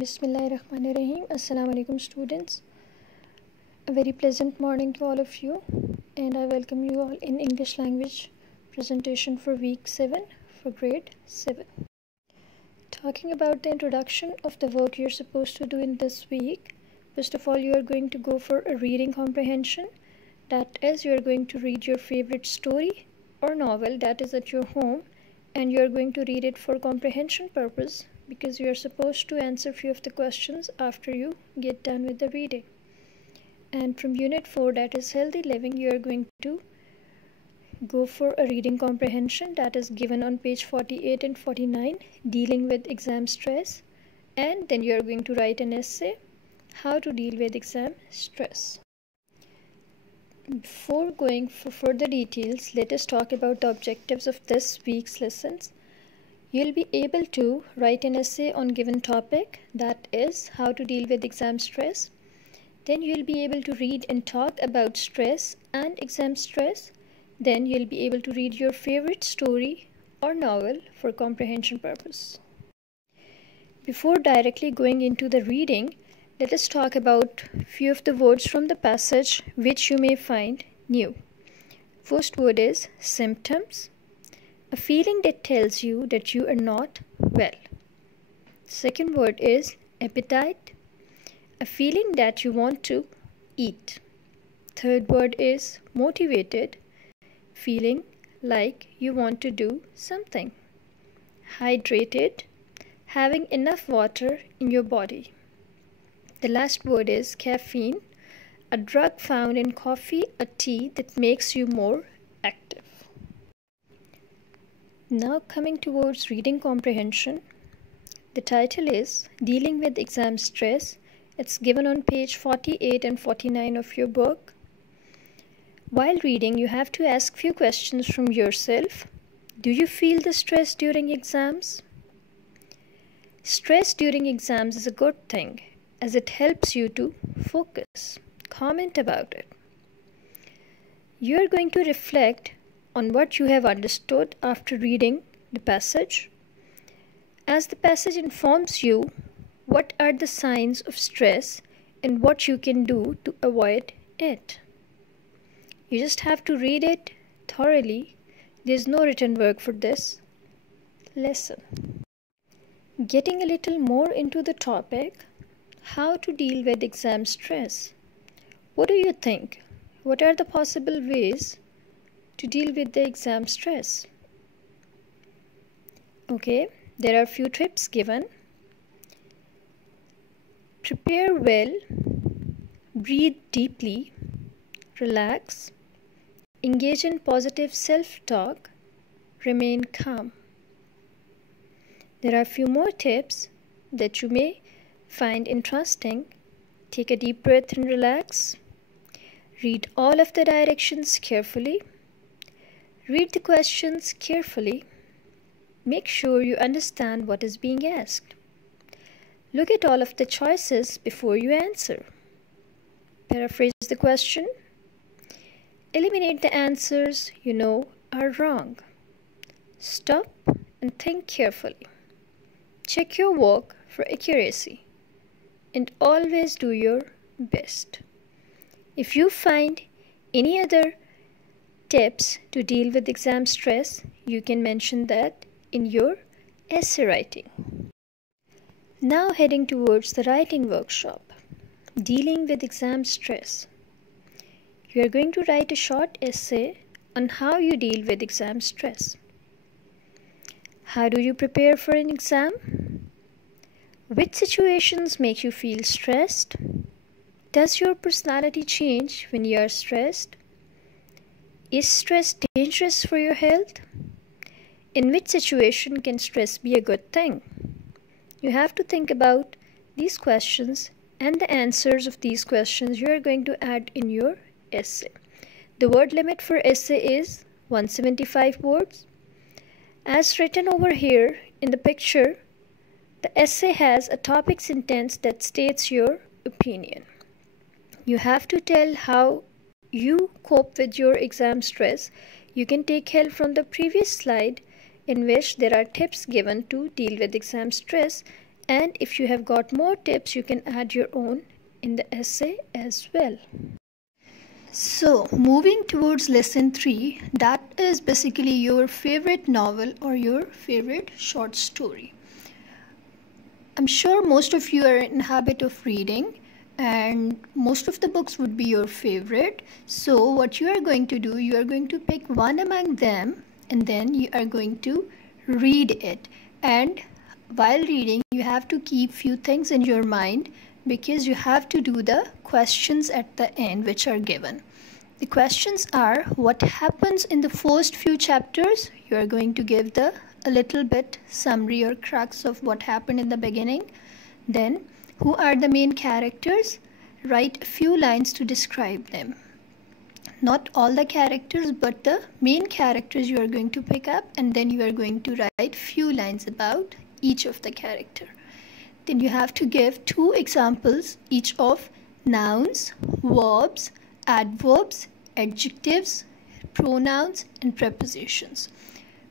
Bismillahirrahmanirrahim. Assalamu alaikum students. A very pleasant morning to all of you, and I welcome you all in English language presentation for week 7 for grade 7. Talking about the introduction of the work you're supposed to do in this week, first of all you are going to go for a reading comprehension. That is, you are going to read your favorite story or novel that is at your home, and you are going to read it for comprehension purpose, because you are supposed to answer few of the questions after you get done with the reading. And from unit 4, that is healthy living, you are going to go for a reading comprehension that is given on page 48 and 49, dealing with exam stress, and then you are going to write an essay, how to deal with exam stress. Before going for further details, let us talk about the objectives of this week's lessons. You'll be able to write an essay on given topic, that is how to deal with exam stress. Then you'll be able to read and talk about stress and exam stress. Then you'll be able to read your favorite story or novel for comprehension purpose. Before directly going into the reading, let us talk about few of the words from the passage which you may find new. First word is symptoms, a feeling that tells you that you are not well. Second word is appetite, a feeling that you want to eat. Third word is motivated, feeling like you want to do something. Hydrated, having enough water in your body. The last word is caffeine, a drug found in coffee or tea that makes you more active. Now coming towards reading comprehension, the title is Dealing with Exam Stress. It's given on page 48 and 49 of your book. While reading, you have to ask few questions from yourself. Do you feel the stress during exams? Stress during exams is a good thing, as it helps you to focus. Comment about it. You are going to reflect on what you have understood after reading the passage, as the passage informs you what are the signs of stress and what you can do to avoid it. You just have to read it thoroughly. There is no written work for this lesson. Getting a little more into the topic, how to deal with exam stress. What do you think? What are the possible ways to deal with the exam stress? Okay, there are few tips given. Prepare well, breathe deeply, relax, engage in positive self-talk, remain calm. There are few more tips that you may find interesting. Take a deep breath and relax. Read all of the directions carefully. Read the questions carefully. Make sure you understand what is being asked. Look at all of the choices before you answer. Paraphrase the question. Eliminate the answers you know are wrong. Stop and think carefully. Check your work for accuracy, and always do your best. If you find any other tips to deal with exam stress, you can mention that in your essay writing. Now heading towards the writing workshop, dealing with exam stress. You are going to write a short essay on how you deal with exam stress. How do you prepare for an exam? Which situations make you feel stressed? Does your personality change when you are stressed? Is stress dangerous for your health? In which situation can stress be a good thing? You have to think about these questions, and the answers of these questions you are going to add in your essay. The word limit for essay is 175 words. As written over here in the picture, the essay has a topic sentence that states your opinion. You have to tell how you cope with your exam stress. You can take help from the previous slide in which there are tips given to deal with exam stress, And if you have got more tips, you can add your own in the essay as well. So, moving towards lesson 3, that is basically your favorite novel or your favorite short story. I'm sure most of you are in habit of reading and most of the books would be your favorite. So what you are going to do, you are going to pick one among them and then you are going to read it. And while reading, you have to keep few things in your mind because you have to do the questions at the end which are given. The questions are, what happens in the first few chapters? You are going to give a little bit summary or crux of what happened in the beginning. Then, who are the main characters? Write a few lines to describe them. Not all the characters, but the main characters you are going to pick up, and then you are going to write few lines about each of the character. Then you have to give 2 examples each of nouns, verbs, adverbs, adjectives, pronouns, and prepositions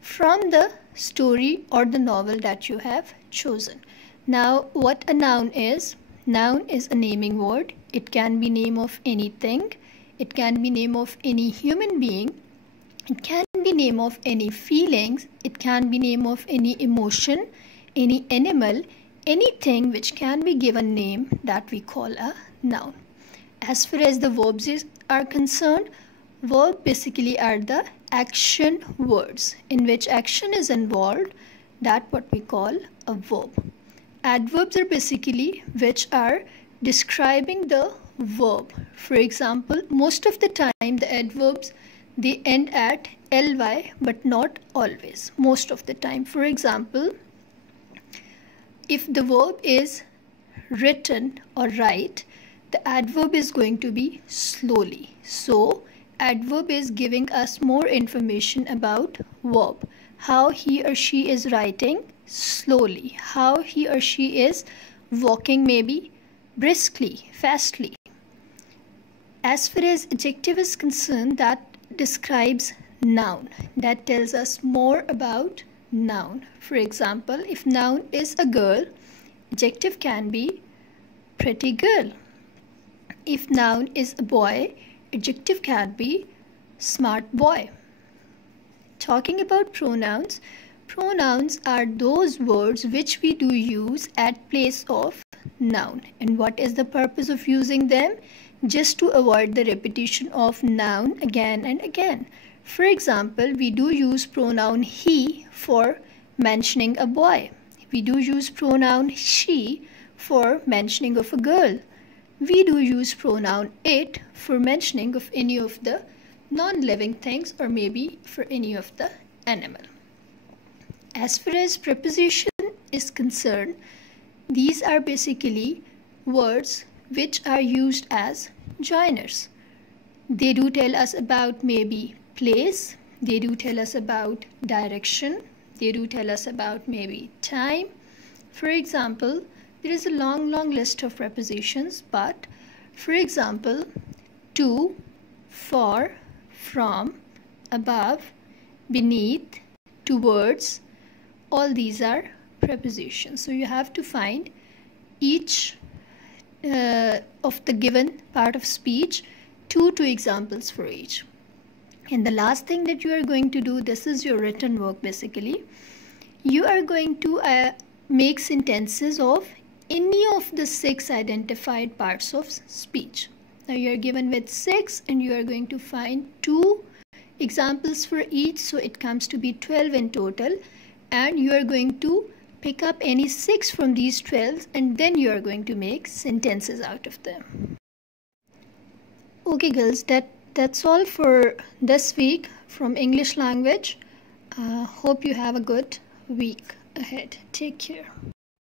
from the story or the novel that you have chosen. Now, what a noun is? Noun is a naming word. It can be name of anything. It can be name of any human being. It can be name of any feelings. It can be name of any emotion, any animal, anything which can be given name that we call a noun. As far as the verbs are concerned, verb basically are the action words in which action is involved. That what we call a verb. Adverbs are basically which are describing the verb. For example, most of the time the adverbs they end at ly, but not always. Most of the time. For example, if the verb is written or write, the adverb is going to be slowly. So adverb is giving us more information about verb. How he or she is writing slowly. How he or she is walking, maybe briskly, fastly. As far as adjective is concerned, that describes noun. That tells us more about noun. For example, if noun is a girl, adjective can be pretty girl. If noun is a boy, adjective can be smart boy. Talking about pronouns, pronouns are those words which we do use at place of noun. And what is the purpose of using them? Just to avoid the repetition of noun again and again. For example, we do use pronoun he for mentioning a boy. We do use pronoun she for mentioning of a girl. We do use pronoun it for mentioning of any of the non-living things or maybe for any of the animal. As far as preposition is concerned, these are basically words which are used as joiners. They do tell us about maybe place, they do tell us about direction, they do tell us about maybe time. For example, there is a long list of prepositions, but for example, to, for, from, above, beneath, towards, all these are prepositions. So you have to find each of the given part of speech, two examples for each. And the last thing that you are going to do, this is your written work basically. You are going to make sentences of any of the 6 identified parts of speech. Now you are given with 6 and you are going to find 2 examples for each, so it comes to be 12 in total, and you are going to pick up any 6 from these 12 and then you are going to make sentences out of them. Okay girls, that's all for this week from English language. Hope you have a good week ahead. Take care.